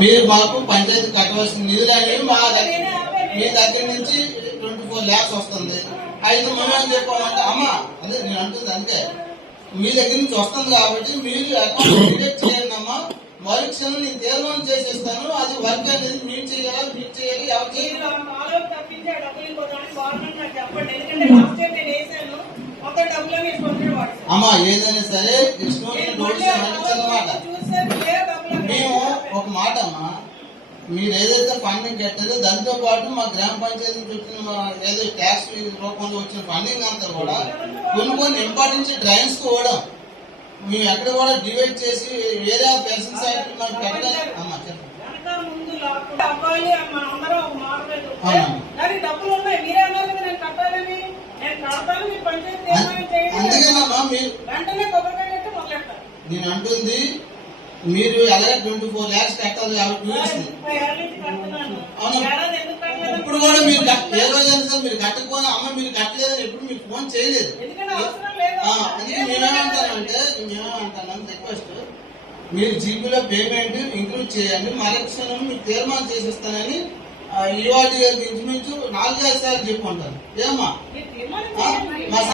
మీరు మాకు పంచాయతీ కట్టవలసిన నిధులు అనేవి మీ దగ్గర నుంచి 24 lakhs వస్తుంది. అయితే మేమేం చెప్పామంటే అమ్మ అదే నేను అంటుంది అంతే, మీ దగ్గర నుంచి వస్తుంది కాబట్టి మీరు అకౌంట్ డిడక్ట్ చేయండి అమ్మా, మరుక్షణం నేను తీర్మానం చేసేస్తాను. అది వర్క్ అనేది మీరు చేయాలి, మీరు చేయాలి, ఎవరు చేయాలి. అమ్మా ఏదైనా సరే అన్నమాట. మేము ఒక మాట అమ్మా, మీరు ఏదైతే ఫండింగ్ కట్టారో దాంతో పాటు మా గ్రామ పంచాయతీ చుట్టూ ఏదో ట్యాక్స్ రూపంలో వచ్చిన ఫండింగ్ అంతా కూడా కొన్ని ఇంపార్టెన్స్ డ్రైన్స్ కూడా మేము ఎక్కడ కూడా డివైడ్ చేసి వేరే పెన్షన్ సైడ్ మనకు పెట్టలేదు. అమ్మా చెప్పండి. అందుకేనమ్మా నేను అంటుంది, మీరు అలాగే 24 lakhs కట్టాలి కాబట్టి ఇప్పుడు కూడా మీరు ఏ రోజైనా సార్ మీరు కట్టకపోయినా అమ్మ మీరు కట్టలేదని ఎప్పుడు మీకు ఫోన్ చేయలేదు. అందుకే మేమేమంటానంటే రిక్వెస్ట్, మీరు జీపీలో పేమెంట్ ఇంక్లూడ్ చేయండి, మరక్షణం మీకు తీర్మానం చేసిస్తానని ఈవాటి గారికి ఇంచుమించు 4-5 సార్లు చెప్పుకుంటారు. ఏమా